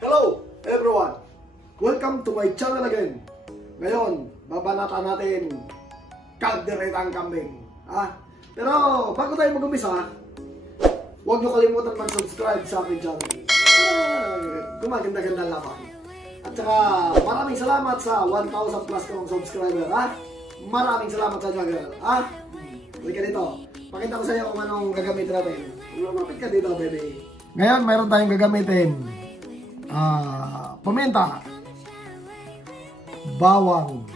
Hello everyone! Welcome to my channel again. Ngayon, babanatan natin kalderetang kambing. Pero bago tayo mag-umpisa, huwag nyo kalimutan mag-subscribe sa aking channel. Gumaganda-ganda laban. At saka maraming salamat sa 1,000 plus kong subscriber. Maraming salamat sa inyo. Huwag ka dito. Pakita ko sa iyo kung anong gagamitin natin. Lumapit ka dito, baby. Ngayon, mayroon tayong gagamitin. Paminta, bawang,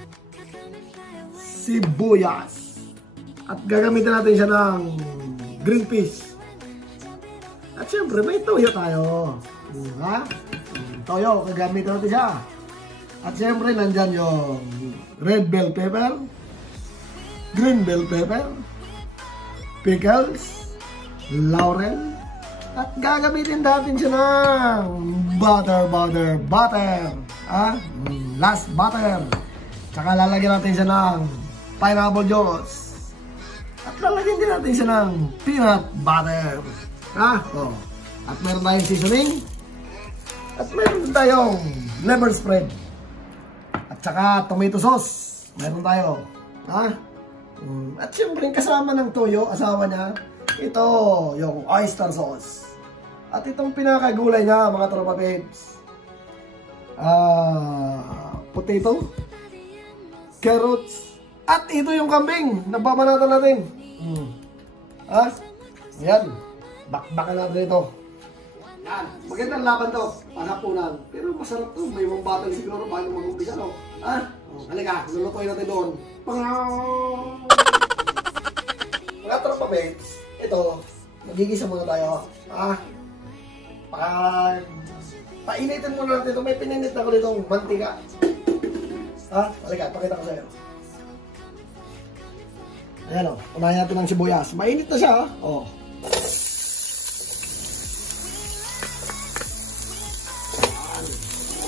sibuyas, at gagamitin natin siya ng green peas. At syempre may toyo tayo. Toyo, gagamitin natin siya. At syempre nandyan yung red bell pepper, green bell pepper, pickles, laurel, at gagamitin natin siya ng butter. Last butter. Tsaka lalagyan natin siya ng pineapple juice. At lalagyan din natin siya ng peanut butter. At meron tayong seasoning. At meron tayong liver spread. At tsaka tomato sauce. Meron tayo. At syempre kasama ng toyo, asawa niya, ito yung oyster sauce. At itong pinakagulay niya, mga tropa babes, potato, carrots, at ito yung kambing na babanatan natin. Ayan, bakbakan natin ito. Yan, magandang laban to, panapunan. Pero masarap to, may mga batang siguro paano mag-umpisa, no? Halika, lulutuin natin doon. Mga tropa babes, ito, magigisa muna tayo. Painitin muna natin ito. May pininit na ko dito mantika. Halika, pakita ko sa'yo. Ayan o, unahin natin ng sibuyas. Mainit na siya.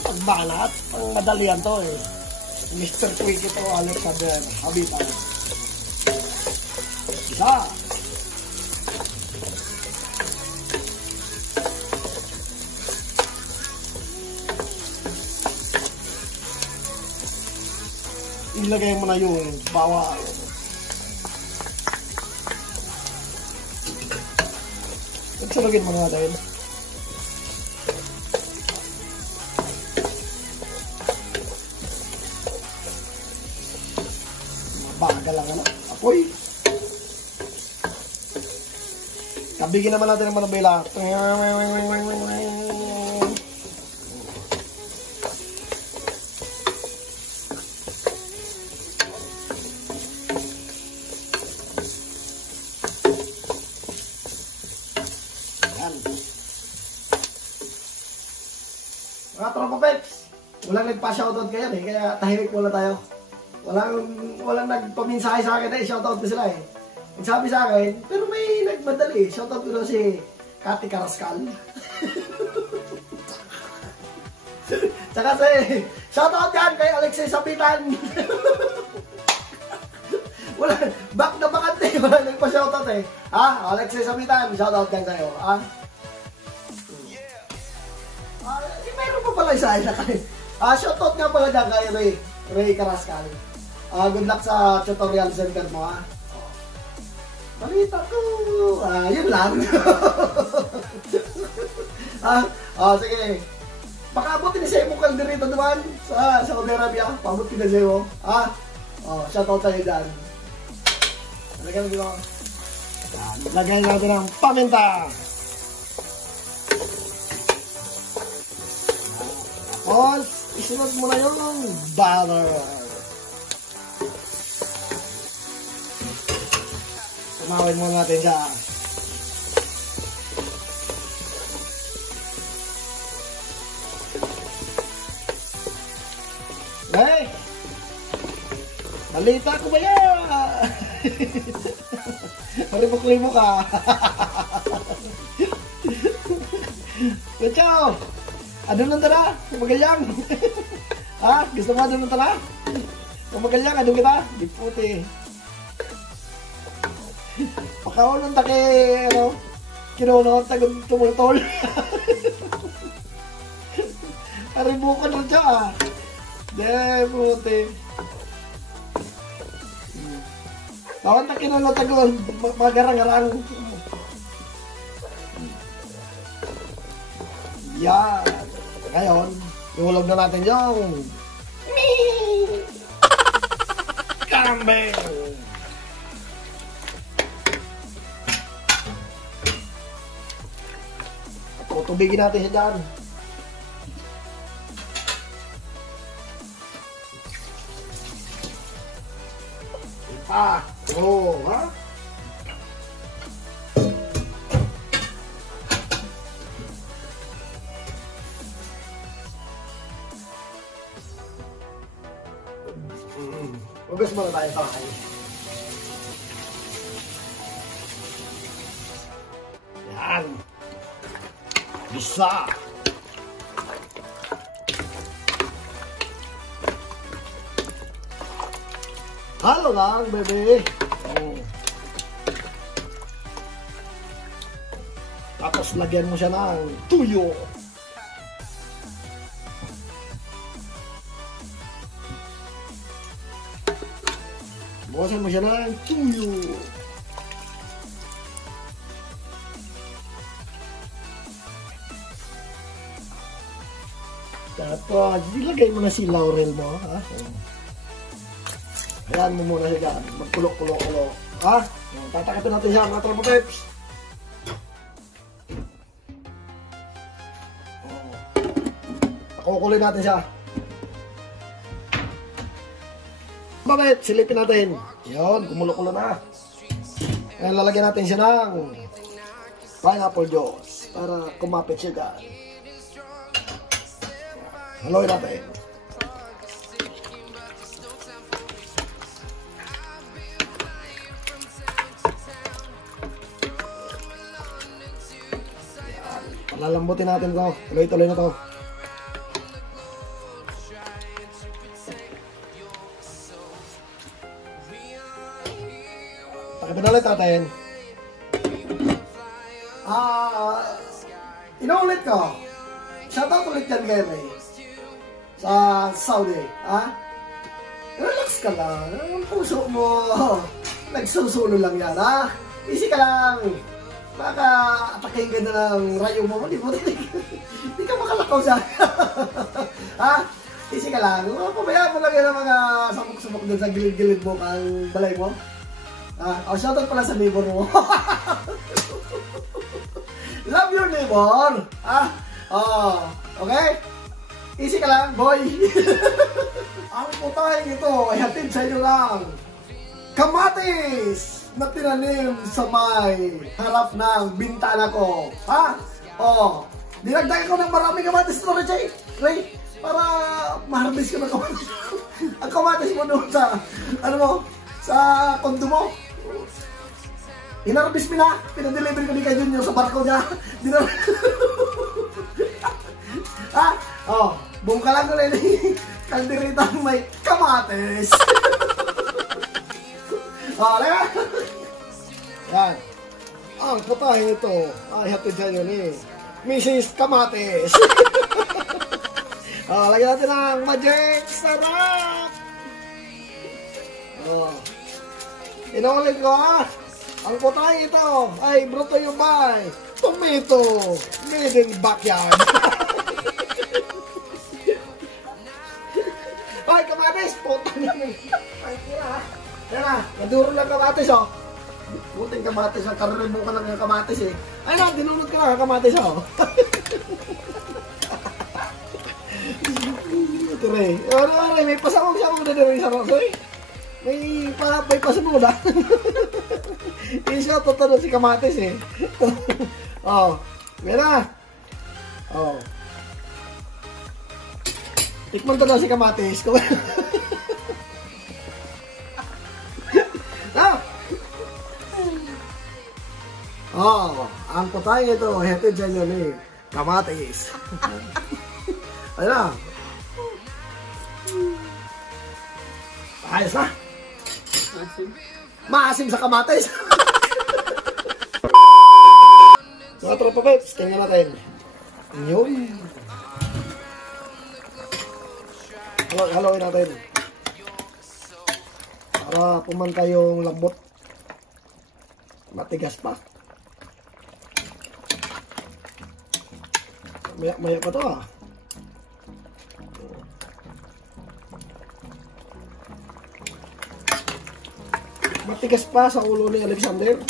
Pagbanat, pang madalian to eh. Mr. Quick ito, Alexander Habitan. Isa. Ilagay mo na yung bawang. Nagsalagin mo na natin. Bagal lang apoy. Kabigin naman natin ng manabela. Mga tropa peps, walang nagpa-shoutout kayo kaya tahimik muna tayo. Walang nagpaminsahe sa akin shoutout ko sila Nagsabi sa akin, pero may nagmadali. Shoutout ko daw si Kati Karaskal. Tsaka shoutout yan kay Alexei Sapitan. Back na bakante, wala nagpa-shoutout Alexei Sapitan, shoutout yan sa'yo. Meron pa pala isa na kayo. Shoutout nga pala dyan kay Ray Karaskal. Good luck sa tutorial center mo balita ko. Yun lang. Sige. Pakabutin ni Semo Calderito naman sa Saudi Arabia. Pabutin na Semo. Shoutout sa'yo dyan. Lagyan natin ako. Lagyan natin ng paminta. Tapos, isunod mo na yung butter. Tumawin muna natin siya. Balita ko ba yan? Maribok-libok ka. Kucho! Adun lang tala, kumagalyang. Gusto mo adun lang tala? Kumagalyang, adun kita? Di puti. Pakaon ng take, kinuha ko tagong tumultol. Aribukan na siya ah. Deh, puti. Kawan tak kinalatagon, magarang-garang. Yan. Ngayon, iulog na natin yung kambing. Tutubigin natin siya dyan. Oh, ha? Hugas muna tayo sa kain. Yan. Bisa. Halo lang, bebe. Oh. Tapos lagyan mo siya ng tuyo. Bukasan mo siya ng tuyo. Tapos, ilagay mo na si laurel mo, ha? Ayan mo muna siya dyan. Magkulok-kulok-kulok. Ha? Tatakipin natin siya, mga tropa peps. Pakukulin natin siya. Bakit? Silipin natin. Yun, kumulo-kulo na. Ngayon, lalagyan natin siya ng pineapple juice para kumapit siya dyan. Haluin natin. Palalambutin natin ito. Tuloy-tuloy na ito. Takipin ulit natin. Inuulit ko. Shoutout ulit yan kayo eh. Sa Saudi. Ha? Relax ka lang. Ang puso mo. Nagsusulo lang yan. Ha? Easy ka lang. Baka atakin ka na ng rayo mo. Di ka makalakaw siya. Ha? Easy ka lang. Pabayaan mo lang yan ang mga sabok-sabok dun sa gilid-gilid mo kang balay mo. O, shoutout pala sa neighbor mo. Love your neighbor. Oh, okay? Easy ka lang, boy. Ang putahe nito ay hatid sa inyo lang kamatis na tinanim sa may harap ng bintana ko. Ha? Oh, dinagdagan ko ng maraming kamatis to, Ray, para ma-harvest ko ng kamatis. Ang kamatis mo doon sa, ano mo, sa kondo mo. Inarbis mo na, pinadeliver ko ni Kay Junior sa barko niya. Ha? Oh, buong ka lang ko rin kalderita may kamatis. Oh, lega. Yan. Ang putahe ito ay hatid sa inyo ni Mrs. Kamatis. Oh, lagyan natin ang magic sarap. Oh. Inuulit ko ha. Ang putahe ito ay brought to you by Tomato made in backyard. Ay, kamatis! Putang naman! Ay, tira ha! Yan na, naduro lang kamatis oh! Puting kamatis, karuribo ka lang ng kamatis eh. Ay na, dinunod ka lang ang kamatis oh! Ito rin. Ano, may pasawag-sawag na rin sa Rosoy. May pasunod ah. Hindi siya totoo si kamatis eh. Oh, yan na! Oh. Tikman ko daw si kamatis. Ah! Oh, ang putahe ito, hatid sa inyo ni kamatis. Ayun na. Ayos na. Maasim sa kamatis. Mga tropa peps, tingnan natin. Yun. Haluin natin. Para pumantay yung lambot. Matigas pa. Maya pa to ah. Matigas pa sa ulo ni Alexander.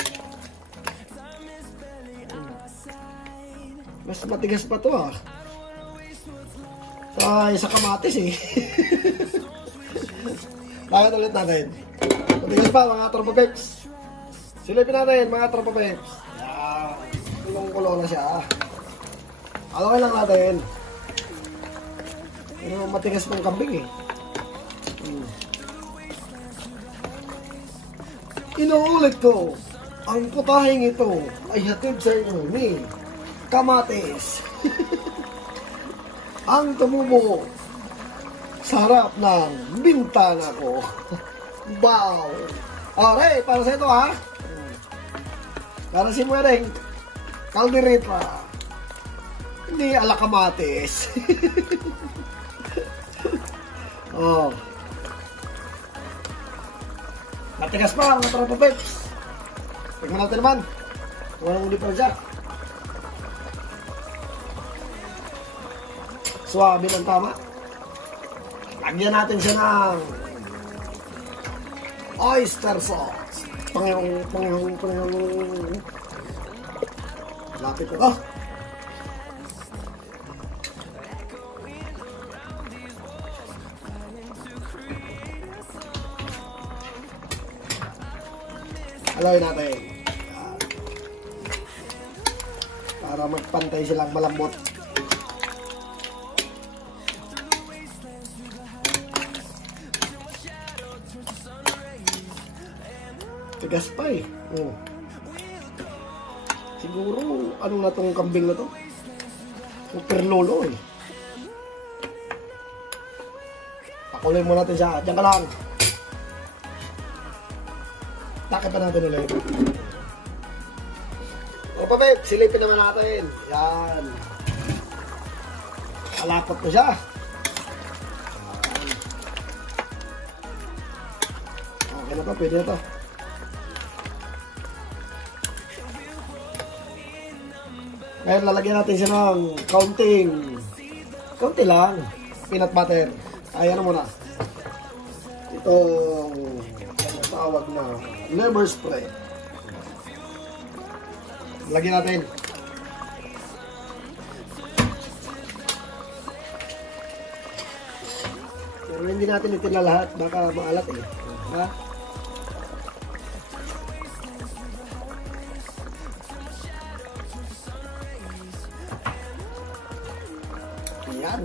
Mas matigas pa to ah. Sa kamatis eh. Lakad ulit natin. Matigas pa mga tropa peps. Silipin natin mga tropa peps. Yan. Kulong-kulo na siya. Alawin lang natin. Pero matigas pang kambing eh. Inuulit ko, ang putahing ito ay hatid sa inyo ni Kamatis. Ang tumubo sa harap ng bintana ko. Wow! Okay, para sa ito ha. Para si Muereng Calderita. Hindi ala Kamatis. Oh. Matigas pa mga tropa peps. Tignan natin naman kung anong hindi pa siya. Suwabe ng tama. Lagyan natin siya ng oyster sauce. Pangayong lapit ko to. Haluin natin. Yan. Para magpantay silang malambot. Tigas pa eh. Oh. Siguro, ano na tong kambing na to? Super lolo eh. Pakuloy mo natin siya. Diyan ka lang. Takip pa natin ulit. O pa babe, silipin naman natin. Yan. Kalapot ko siya. Okay na to, pwede na to. Ngayon lalagyan natin siya ng kaunti lang, peanut butter. Ay, ano muna? Itong tawag na lemon spray. Lagyan natin. Pero hindi natin itin lahat, baka maalat eh. Ha? Yan.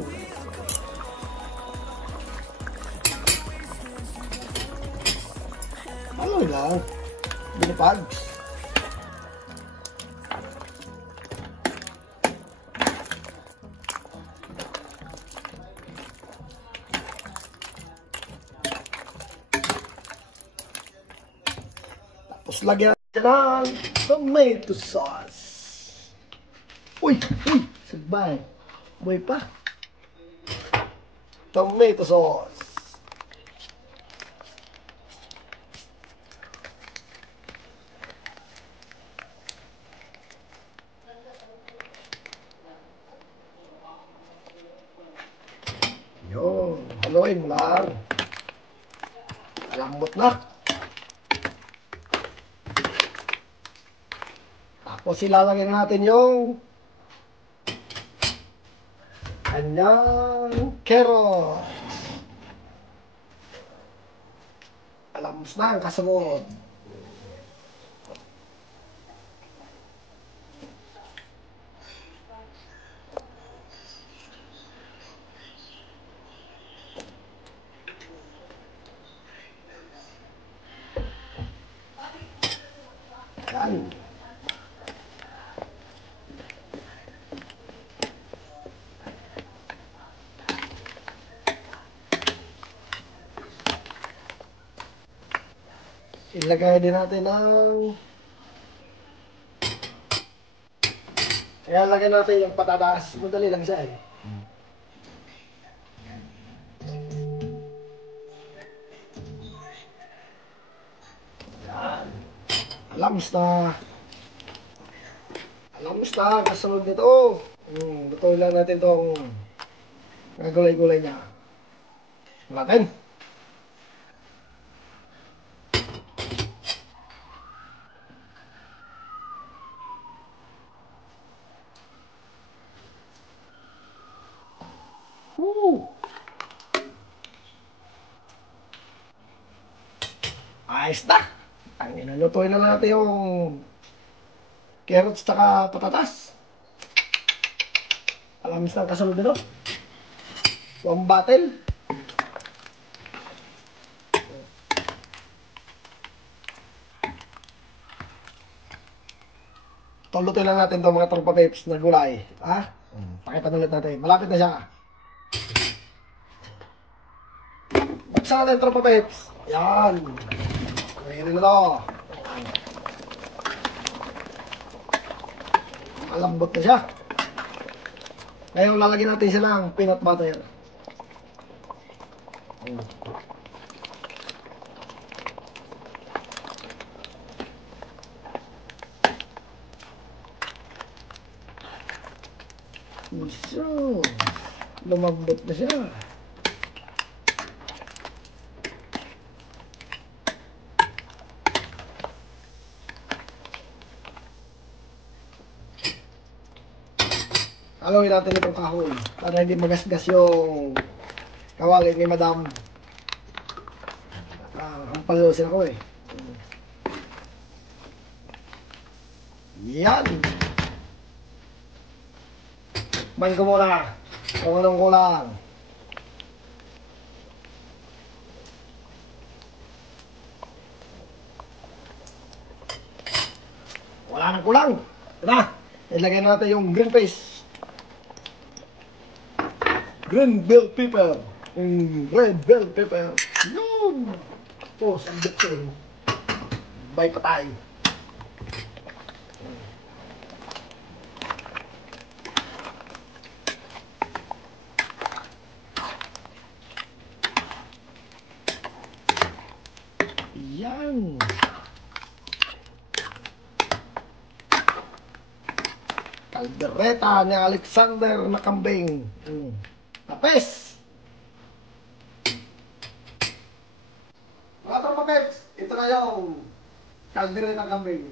Ano lang? Binipag. Tapos lagyan ng tomato sauce. Uy! Sagbay. Boy pa. Tomato sauce. Yun. Haluin lang. Lambot na. Tapos ilalagay natin yung kanyang carrot. Alamos na ang kasunod. Yan. Ilagay din natin ang lagay natin yung patatas. Madali lang siya eh. Alams na. Kasunod nito. Lutuin lang natin itong gulay-gulay niya. Natin. Ayos na. Ang inalutuin na natin yung carrots tsaka patatas. Alamis na kasunod nito. One bottle. Lutuin lang natin itong mga tropa peps na gulay. Ha? Pakita ulit natin. Malapit na siya. Baksa natin tropa peps. Yan. Mayroon na ito. Malambot na siya. Ngayon lalagyan natin siya ng peanut butter. So, lumambot na siya. Alawin natin itong kahoy para hindi magasgas yung kawali ni Madam. Ang palusin ako eh. Yan. Main ko muna kung anong kulang. Wala nang kulang. Ito, ilagay natin yung green paste. Green bell pepper. Red bell pepper. Yun. Oh, sandok siya. Bay pa tayo. Yan. Kaldereta ni Alexander na kambing. Tapes. Mga tropa peps, ito na yung kaldereta ng kambing.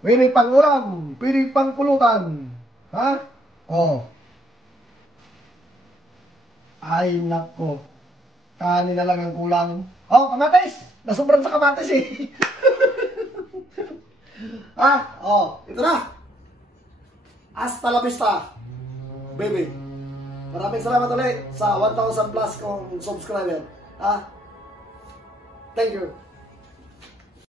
Pwede pang ulam, pwede pang pulutan. Ha? Oh. Ay nako. Kanin na lang ang kulang. Oh, kamatis! Nasubran sa kamatis eh. Oh, ito na. Hasta la vista, baby. Maraming salamat ulit sa 1,000 plus kong subscriber. Thank you.